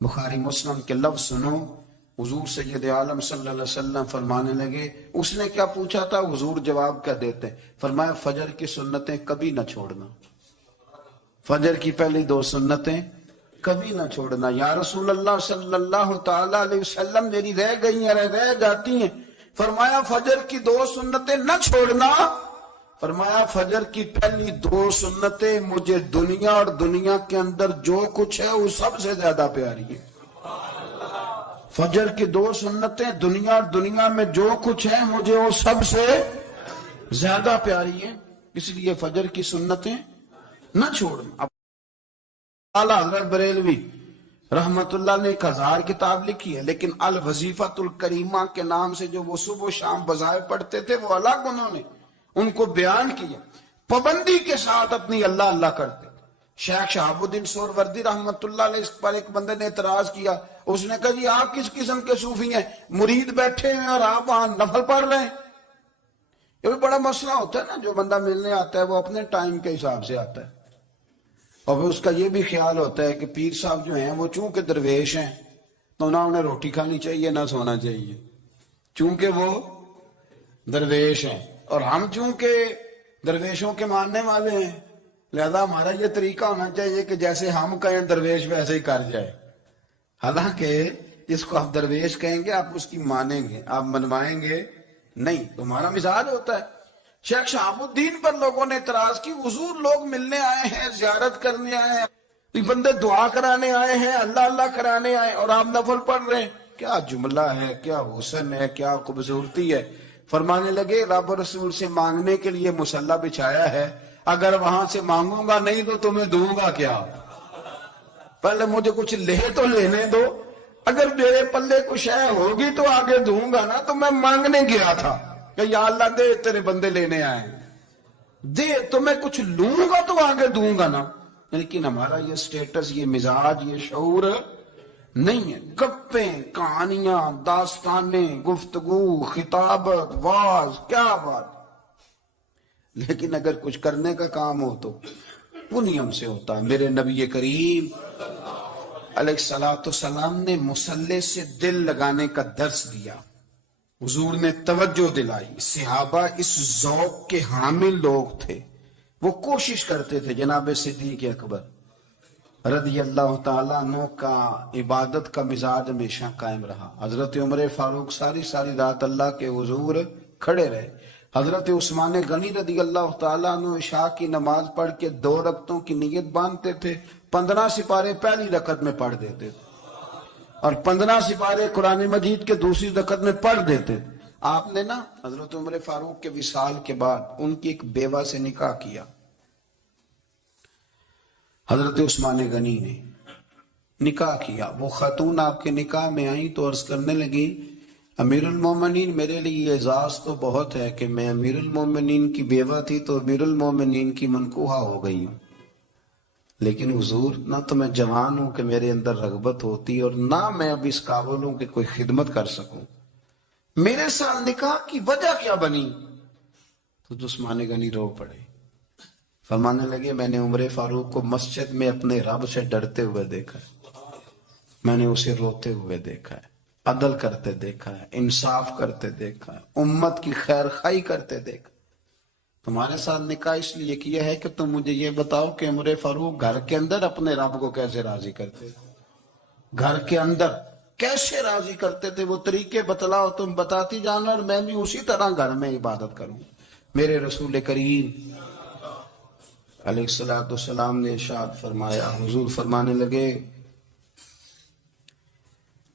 بخاری مسلم کے لفظ سنو، حضور سید عالم صلی اللہ علیہ وسلم فرمانے لگے، اس نے کیا پوچھا تھا، حضور جواب کیا دیتے ہیں؟ فرمایا فجر کی سنتیں کبھی نہ چھوڑنا، فجر کی پہلی 2 سنتیں کبھی نہ چھوڑنا۔ یا رسول اللہ صلی اللہ تعالی علیہ وسلم میری رہ گئی ہیں، رہ جاتی ہیں۔ فرمایا فجر کی 2 سنتیں نہ چھوڑنا، فرمایا فجر کی پہلی 2 سنتیں مجھے دنیا اور دنیا کے اندر جو کچھ ہے وہ سب سے زیادہ پیاری ہے۔ فجر کی 2 سنتیں دنیا اور دنیا میں جو کچھ ہے مجھے وہ سب سے زیادہ پیاری ہیں، اس لیے فجر کی سنتیں نہ چھوڑنا۔ اعلیٰ حضرت بریلوی رحمت اللہ نے 1000 کتاب لکھی ہے، لیکن الوظیفۃ الکریمہ کے نام سے جو وہ صبح و شام بظاہر پڑھتے تھے وہ الگ انہوں نے ان کو بیان کیا، پابندی کے ساتھ اپنی اللہ اللہ کرتے تھے۔ شیخ شہاب الدین سہروردی رحمت اللہ علیہ اس پر ایک بندے نے اعتراض کیا، اس نے کہا جی آپ کس قسم کے صوفی ہیں، مرید بیٹھے ہیں اور آپ وہاں نفل پڑھ رہے ہیں؟ یہ بھی بڑا مسئلہ ہوتا ہے نا، جو بندہ ملنے آتا ہے وہ اپنے ٹائم کے حساب سے آتا ہے، اور پھر اس کا یہ بھی خیال ہوتا ہے کہ پیر صاحب جو ہیں وہ چونکہ درویش ہیں تو نہ انہیں روٹی کھانی چاہیے نہ سونا چاہیے، چونکہ وہ درویش ہیں، اور ہم چونکہ درویشوں کے ماننے والے ہیں لہذا ہمارا یہ طریقہ ہونا چاہیے کہ جیسے ہم کہیں درویش ویسے ہی کر جائے۔ حالانکہ جس کو آپ درویش کہیں گے آپ اس کی مانیں گے، آپ منوائیں گے نہیں، تمہارا مزاج ہوتا ہے۔ شیخ شہاب الدین پر لوگوں نے اعتراض کی، حضور لوگ ملنے آئے ہیں، زیارت کرنے آئے ہیں، یہ بندے دعا کرانے آئے ہیں، اللہ اللہ کرانے آئے، اور آپ نفل پڑھ رہے ہیں، کیا جملہ ہے، کیا حسن ہے، کیا خوبصورتی ہے۔ فرمانے لگے رب رسول سے مانگنے کے لیے مصلی بچھایا ہے، اگر وہاں سے مانگوں گا نہیں تو تمہیں دوں گا کیا؟ پہلے مجھے کچھ لے تو لینے دو، اگر میرے پلے کچھ ہے ہوگی تو آگے دوں گا نا۔ تو میں مانگنے گیا تھا کہ یا اللہ دے، تیرے بندے لینے آئے دے، تو میں کچھ لوں گا تو آگے دوں گا نا۔ لیکن ہمارا یہ سٹیٹس، یہ مزاج، یہ شعور نہیں ہے۔ گپیں، کہانیاں، داستانیں، گفتگو، خطابت، واز، کیا بات۔ لیکن اگر کچھ کرنے کا کام ہو تو وہ نیم سے ہوتا ہے۔ میرے نبی کریم علیہ السلام نے مصلی سے دل لگانے کا درس دیا، حضور نے توجہ دلائی، صحابہ اس ذوق کے حامل لوگ تھے، وہ کوشش کرتے تھے۔ جناب صدیق اکبر رضی اللہ تعالیٰ عنہ کا عبادت کا مزاج ہمیشہ قائم رہا۔ حضرت عمر فاروق ساری رات اللہ کے حضور کھڑے رہے۔ حضرت عثمان غنی رضی اللہ تعالیٰ عنہ عشاء کی نماز پڑھ کے 2 رکعتوں کی نیت باندھتے تھے، 15 سپارے پہلی رکعت میں پڑھ دیتے تھے اور 15 سپارے قرآن مجید کے دوسری رکعت میں پڑھ دیتے تھے۔ آپ نے نا حضرت عمر فاروق کے وصال کے بعد ان کی ایک بیوہ سے نکاح کیا، حضرت عثمان غنی نے نکاح کیا۔ وہ خاتون آپ کے نکاح میں آئیں تو عرض کرنے لگی، امیر المومنین میرے لیے اعزاز تو بہت ہے کہ میں امیر المومنین کی بیوہ تھی تو امیر المومنین کی منکوحہ ہو گئی ہوں، لیکن حضور نہ تو میں جوان ہوں کہ میرے اندر رغبت ہوتی اور نہ میں اب اس قابل ہوں کہ کوئی خدمت کر سکوں، میرے ساتھ نکاح کی وجہ کیا بنی؟ تو عثمان غنی رو پڑے، فرمانے لگے میں نے عمر فاروق کو مسجد میں اپنے رب سے ڈرتے ہوئے دیکھا ہے، میں نے اسے روتے ہوئے دیکھا ہے، عدل کرتے دیکھا ہے، انصاف کرتے دیکھا ہے، امت کی خیر خواہی کرتے دیکھا۔ تمہارے ساتھ نکاح اس لیے کیا ہے کہ تم مجھے یہ بتاؤ کہ عمر فاروق گھر کے اندر اپنے رب کو کیسے راضی کرتے تھے، گھر کے اندر کیسے راضی کرتے تھے، وہ طریقے بتلاؤ، تم بتاتی جانا اور میں بھی اسی طرح گھر میں عبادت کروں۔ میرے رسول کریم علیہ السلام نے ارشاد فرمایا، حضور فرمانے لگے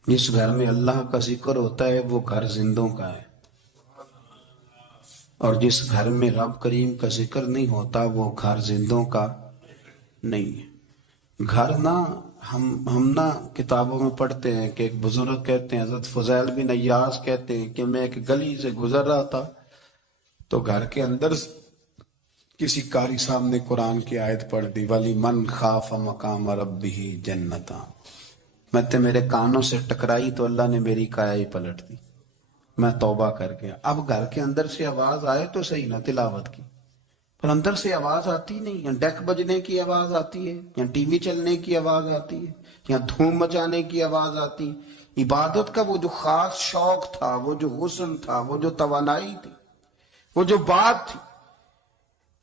جس گھر میں اللہ کا ذکر ہوتا ہے وہ گھر زندوں کا ہے، اور جس گھر میں رب کریم کا ذکر نہیں ہوتا وہ گھر زندوں کا نہیں ہے۔ گھر نہ ہم نہ کتابوں میں پڑھتے ہیں کہ ایک بزرگ کہتے ہیں، حضرت فضیل بن عیاض کہتے ہیں کہ میں ایک گلی سے گزر رہا تھا تو گھر کے اندر کسی قاری صاحب نے قرآن کی آیت پڑھ دی، وَلِمَنْ خَافَ مَقَامَ رَبِّهِ جَنَّتَانِ، میں تے میرے کانوں سے ٹکرائی تو اللہ نے میری کایا ہی پلٹ دی، میں توبہ کر گیا۔ اب گھر کے اندر سے آواز آئے تو صحیح نہ تلاوت کی، پر اندر سے آواز آتی نہیں ہے، ڈیک بجنے کی آواز آتی ہے یا ٹی وی چلنے کی آواز آتی ہے، یا دھوم مچانے کی آواز آتی. عبادت کا وہ جو خاص شوق تھا، وہ جو حسن تھا، وہ جو توانائی تھی، وہ جو بات تھی.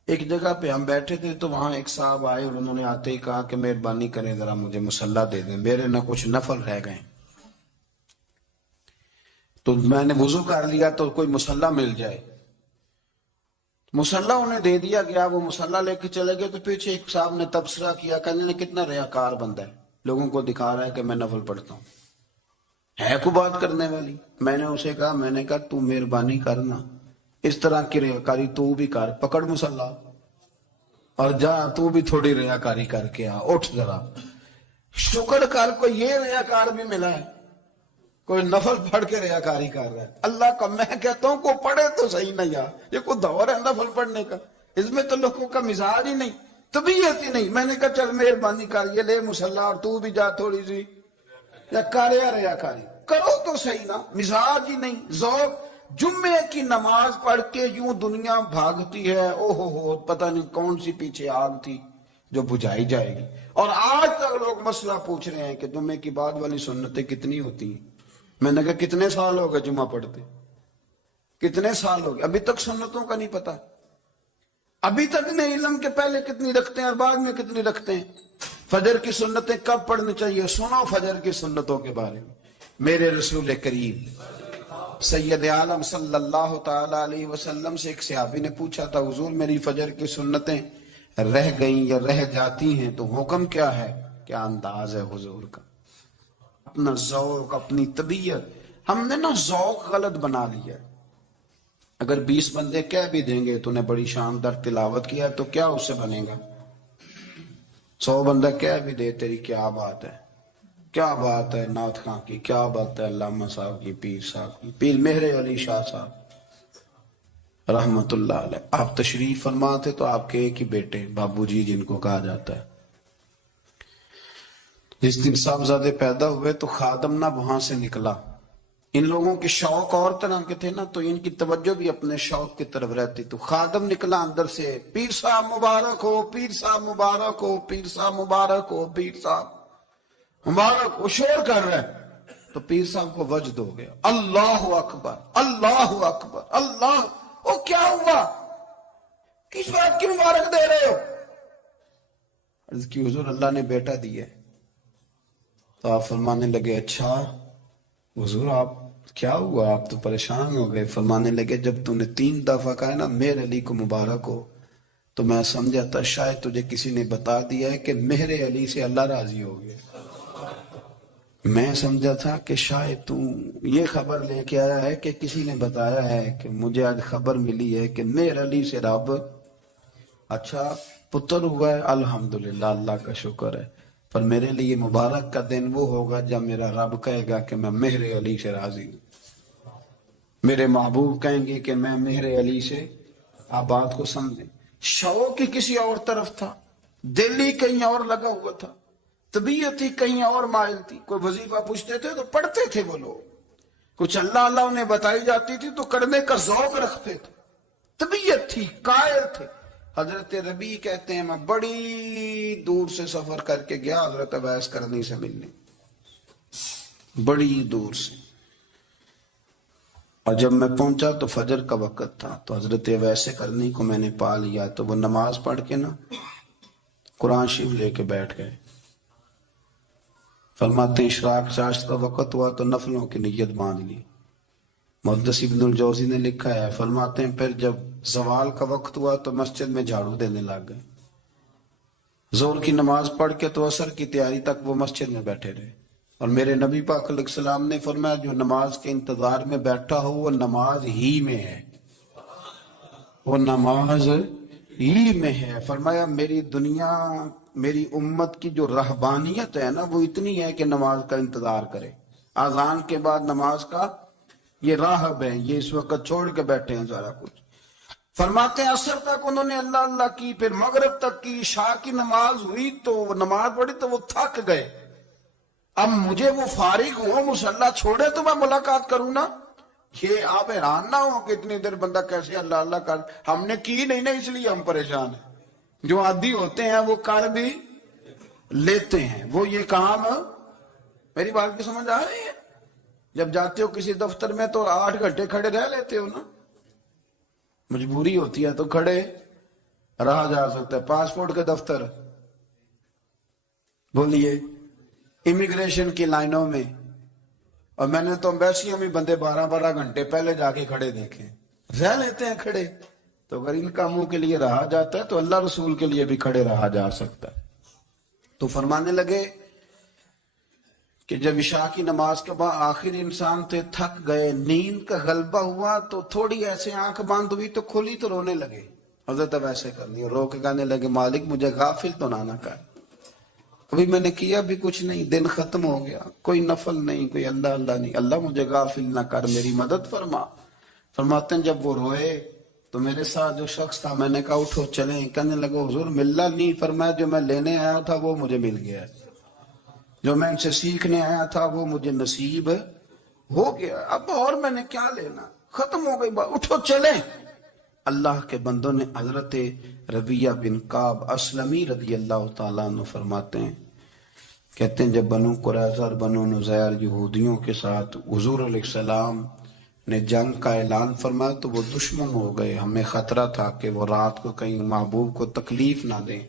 ایک جگہ پہ ہم بیٹھے تھے تو وہاں ایک صاحب آئے اور انہوں نے آتے ہی کہا کہ مہربانی کریں ذرا مجھے مصلی دے دیں، میرے نہ کچھ نفل رہ گئے. تو میں نے وضو کر لیا تو کوئی مصلی مل جائے. مصلی انہیں دے دیا گیا، وہ مصلی لے کے چلے گئے. تو پیچھے ایک صاحب نے تبصرہ کیا، کہنے نے کتنا ریاکار بندہ ہے، لوگوں کو دکھا رہا ہے کہ میں نفل پڑھتا ہوں. ہے کو بات کرنے والی. میں نے اسے کہا، میں نے کہا تو مہربانی کرنا اس طرح کی ریاکاری تو بھی کر، پکڑ مصلی اور جا تو بھی تھوڑی ریاکاری کر کے آ، اٹھ ذرا شکر کر. کوئی یہ ریاکار بھی ملا ہے، کوئی نفل پڑھ کے ریاکاری کر رہا ہے. اللہ کا میں کہتا ہوں کو پڑھے تو صحیح نہ یار، یہ کوئی دور ہے نفل پڑھنے کا؟ اس میں تو لوگوں کا مزاج ہی نہیں، طبیعت ہی نہیں. میں نے کہا چل مہربانی کر، یہ لے مصلی اور تو بھی جا تھوڑی سی یا کر یا ریاکاری کرو تو صحیح نا. مزاج ہی نہیں، ذوق. جمعے کی نماز پڑھ کے یوں دنیا بھاگتی ہے، او ہو پتہ نہیں کون سی پیچھے آگ تھی جو بجھائی جائے گی. اور آج تک لوگ مسئلہ پوچھ رہے ہیں کہ جمعے کی بعد والی سنتیں کتنی ہوتی ہیں. میں نے کہا کتنے سال ہو گئے جمعہ پڑھتے، کتنے سال ہو گئے، ابھی تک سنتوں کا نہیں پتا. ابھی تک نہیں علم کے پہلے کتنی رکھتے ہیں اور بعد میں کتنی رکھتے ہیں. فجر کی سنتیں کب پڑھنی چاہیے؟ سنو فجر کی سنتوں کے بارے میں. میرے رسول کریم سید عالم صلی اللہ تعالی علیہ وسلم سے ایک صحابی نے پوچھا تھا، حضور میری فجر کی سنتیں رہ گئیں یا رہ جاتی ہیں تو حکم کیا ہے؟ کیا انداز ہے حضور کا، اپنا ذوق، اپنی طبیعت. ہم نے نا ذوق غلط بنا لیا. اگر 20 بندے کہہ بھی دیں گے تو نے بڑی شاندار تلاوت کیا تو کیا اس سے بنے گا؟ 100 بندہ کہہ بھی دے تیری کیا بات ہے، کیا بات ہے نعت خاں کی، کیا بات ہے علامہ صاحب کی، پیر صاحب کی، پیر مہر علی شاہ صاحب رحمت اللہ علیہ. آپ تشریف فرما تھے تو آپ کے ایک ہی بیٹے بابو جی جن کو کہا جاتا ہے، جس دن صاحبزادے پیدا ہوئے تو خادم نہ وہاں سے نکلا. ان لوگوں کے شوق اور طرح کے تھے نا، تو ان کی توجہ بھی اپنے شوق کی طرف رہتی. تو خادم نکلا اندر سے، پیر صاحب مبارک ہو، پیر صاحب مبارک ہو، پیر صاحب مبارک ہو، پیر صاحب مبارک. وہ شور کر رہا ہے تو پیر صاحب کو وجد ہو گیا، اللہ اکبر اللہ اکبر اللہ. وہ کیا ہوا، کس بات کی مبارک دے رہے ہو؟ عرض کی حضور اللہ نے بیٹا دیا. تو آپ فرمانے لگے اچھا حضور آپ کیا ہوا، آپ تو پریشان ہو گئے. فرمانے لگے جب تو نے 3 دفعہ کہا نا مہر علی کو مبارک ہو تو میں سمجھا تھا شاید تجھے کسی نے بتا دیا ہے کہ مہر علی سے اللہ راضی ہو گیا. میں سمجھا تھا کہ شاید تو یہ خبر لے کے آیا ہے کہ کسی نے بتایا ہے کہ مجھے آج خبر ملی ہے کہ مہر علی سے رب اچھا پتر ہوا ہے. الحمدللہ اللہ کا شکر ہے، پر میرے لیے مبارک کا دن وہ ہوگا جب میرا رب کہے گا کہ میں مہر علی سے راضی ہوں. میرے محبوب کہیں گے کہ میں مہر علی سے. آپ بات کو سمجھیں، شوق ہی کسی اور طرف تھا، دل ہی کہیں اور لگا ہوا تھا، طبیعت ہی کہیں اور مائل تھی. کوئی وظیفہ پوچھتے تھے تو پڑھتے تھے وہ لوگ، کچھ اللہ اللہ انہیں بتائی جاتی تھی تو کرنے کا ذوق رکھتے تھے، طبیعت تھی، قائل تھے. حضرت ربیع کہتے ہیں میں بڑی دور سے سفر کر کے گیا حضرت اویس کرنی سے ملنے، بڑی دور سے. اور جب میں پہنچا تو فجر کا وقت تھا تو حضرت اویس کرنی کو میں نے پا لیا. تو وہ نماز پڑھ کے نا قرآن شریف لے کے بیٹھ گئے. فرماتے اشراق چاشت کا وقت ہوا تو نفلوں کی نیت باندھ لی. محدث ابن الجوزی نے لکھا ہے، فرماتے ہیں پھر جب زوال کا وقت ہوا تو مسجد میں جھاڑو دینے لگ گئے. زور کی نماز پڑھ کے تو عصر کی تیاری تک وہ مسجد میں بیٹھے رہے. اور میرے نبی پاک علیہ السلام نے فرمایا جو نماز کے انتظار میں بیٹھا ہو وہ نماز ہی میں ہے، وہ نماز ہی میں ہے. فرمایا میری دنیا میری امت کی جو رہبانیت ہے نا وہ اتنی ہے کہ نماز کا انتظار کرے. اذان کے بعد نماز کا یہ راہب ہیں، یہ اس وقت چھوڑ کے بیٹھے ہیں سارا کچھ. فرماتے ہیں عصر تک انہوں نے اللہ اللہ کی، پھر مغرب تک کی، عشاء کی نماز ہوئی تو وہ نماز پڑھی تو وہ تھک گئے. اب مجھے وہ فارغ ہو مصلی چھوڑے تو میں ملاقات کروں نا. یہ آپ حیران نہ ہو کہ اتنی دیر بندہ کیسے اللہ اللہ کر. ہم نے کی نہیں نا اس لیے ہم پریشان ہیں. جو عادی ہوتے ہیں وہ کر بھی لیتے ہیں، وہ یہ کام میری بات کی سمجھ آ رہی ہے؟ جب جاتے ہو کسی دفتر میں تو 8 گھنٹے کھڑے رہ لیتے ہو نا، مجبوری ہوتی ہے تو کھڑے رہا جا سکتا ہے۔ پاسپورٹ کے دفتر بولیے، امیگریشن کی لائنوں میں، اور میں نے تو امبیسیوں میں بندے 12 گھنٹے پہلے جا کے کھڑے دیکھے، رہ لیتے ہیں کھڑے۔ تو اگر ان کاموں کے لیے رہا جاتا ہے تو اللہ رسول کے لیے بھی کھڑے رہا جا سکتا ہے۔ تو فرمانے لگے کہ جب عشاء کی نماز کے بعد آخر انسان تھے، تھک گئے، نیند کا غلبہ ہوا، تو تھوڑی ایسے آنکھ بند ہوئی تو کھلی تو رونے لگے۔ حضرت اب ایسے کرنی، رو کے کہنے لگے مالک مجھے غافل تو نہ کر، ابھی میں نے کیا بھی کچھ نہیں، دن ختم ہو گیا، کوئی نفل نہیں، کوئی اللہ اللہ نہیں، اللہ مجھے غافل نہ کر، میری مدد فرما۔ فرماتے ہیں جب وہ روئے تو میرے ساتھ جو شخص تھا، میں نے کہا اٹھو چلیں، کہنے لگا حضور ملنا نہیں، فرمایا جو میں لینے آیا تھا وہ مجھے مل گیا، جو میں ان سے سیکھنے آیا تھا وہ مجھے نصیب ہو گیا، اب اور میں نے کیا لینا، ختم ہو گئی بات، اٹھو چلیں۔ اللہ کے بندوں نے حضرت ربیہ بن کعب اسلمی رضی اللہ تعالیٰ عنہ فرماتے ہیں، کہتے ہیں جب بنو قریظہ اور بنو نذیر یہودیوں کے ساتھ حضور علیہ السلام نے جنگ کا اعلان فرمایا تو وہ دشمن ہو گئے، ہمیں خطرہ تھا کہ وہ رات کو کہیں محبوب کو تکلیف نہ دیں،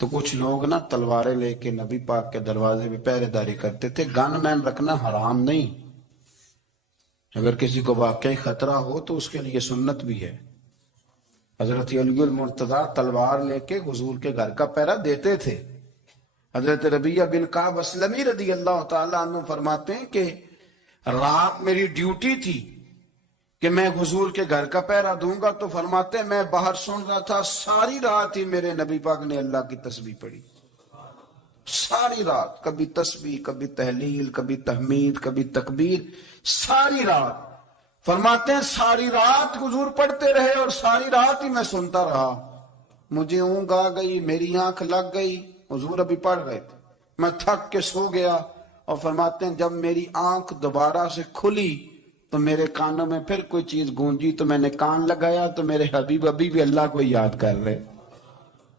تو کچھ لوگ نا تلواریں لے کے نبی پاک کے دروازے پہ پہرے داری کرتے تھے۔ گن مین رکھنا حرام نہیں، اگر کسی کو واقعی خطرہ ہو تو اس کے لیے سنت بھی ہے۔ حضرت علی المرتضیٰ تلوار لے کے حضور کے گھر کا پہرا دیتے تھے۔ حضرت ربیہ بن کعب اسلمی رضی اللہ تعالیٰ عنہ فرماتے ہیں کہ رات میری ڈیوٹی تھی کہ میں حضور کے گھر کا پہرا دوں گا، تو فرماتے ہیں میں باہر سن رہا تھا، ساری رات ہی میرے نبی پاک نے اللہ کی تسبیح پڑھی، ساری رات، کبھی تسبیح، کبھی تحلیل، کبھی تحمید، کبھی تکبیر، ساری رات۔ فرماتے ہیں ساری رات حضور پڑھتے رہے اور ساری رات ہی میں سنتا رہا، مجھے اونگ آ گئی، میری آنکھ لگ گئی، حضور ابھی پڑھ رہے تھے، میں تھک کے سو گیا، اور فرماتے ہیں جب میری آنکھ دوبارہ سے کھلی تو میرے کانوں میں پھر کوئی چیز گونجی، تو میں نے کان لگایا تو میرے حبیب ابھی بھی اللہ کو یاد کر رہے،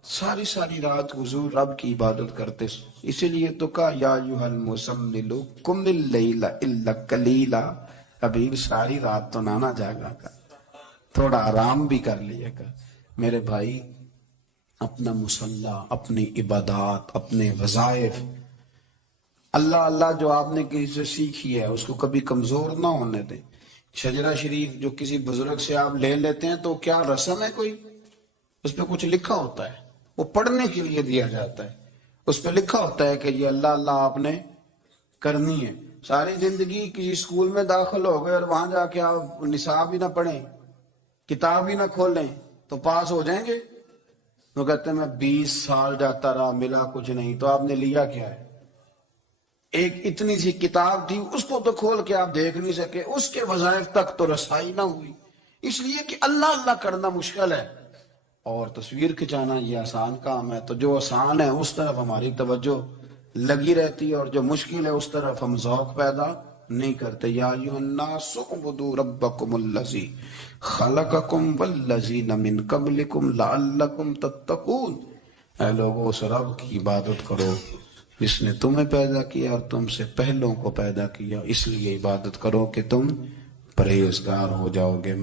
ساری رات حضور رب کی عبادت کرتے۔ اسی لیے تو کہا یا ایھا المزمل قم اللیل الا قلیلا، ابھی ساری رات تو نہ جاگا کر، تھوڑا آرام بھی کر لیا کر۔ میرے بھائی اپنا مصلی، اپنی عبادات، اپنے وظائف، اللہ اللہ جو آپ نے کسی سے سیکھی ہے اس کو کبھی کمزور نہ ہونے دیں۔ شجرہ شریف جو کسی بزرگ سے آپ لے لیتے ہیں تو کیا رسم ہے کوئی؟ اس پہ کچھ لکھا ہوتا ہے، وہ پڑھنے کے لیے دیا جاتا ہے، اس پہ لکھا ہوتا ہے کہ یہ اللہ اللہ آپ نے کرنی ہے۔ ساری زندگی کسی اسکول میں داخل ہو گئے اور وہاں جا کے آپ نصاب ہی نہ پڑھیں، کتاب ہی نہ کھولیں تو پاس ہو جائیں گے؟ وہ کہتے ہیں میں 20 سال جاتا رہا ملا کچھ نہیں، تو آپ نے لیا کیا ہے؟ ایک اتنی سی کتاب تھی، اس کو تو کھول کے آپ دیکھ نہیں سکے، اس کے وظائف تک تو رسائی نہ ہوئی، اس لیے کہ اللہ اللہ کرنا مشکل ہے اور تصویر کھچانا یہ آسان کام ہے۔ تو جو آسان ہے اس طرف ہماری توجہ لگی رہتی ہے اور جو مشکل ہے اس طرف ہم ذوق پیدا نہیں کرتے۔ یا ایھا الناس اعبدوا ربکم الذی خلقکم والذین من قبلکم لعلکم تتقون، اے لوگو اس رب کی عبادت کرو جس نے تمہیں پیدا کیا اور تم سے پہلوں کو پیدا کیا، اس لیے عبادت کرو کہ تم پرہیزگار ہو جاؤ گے۔